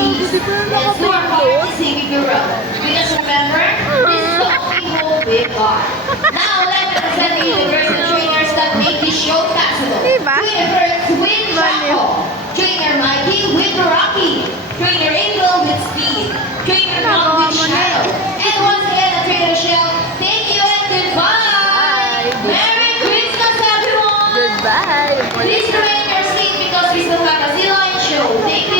peace. Let's do our part in saving the world. Because remember, this is the only hope we've got. Now, let me present the universal trainers that make this show possible. Diba? Trainer first with Chaco. Trainer Mikey with Rocky. Trainer April with Speed. Trainer Mom with Shiloh. And once again, the trainer Shell. Thank you and goodbye. Merry Christmas, everyone. Goodbye. Please remain in your seat because we still have a Z-Line show. Thank you.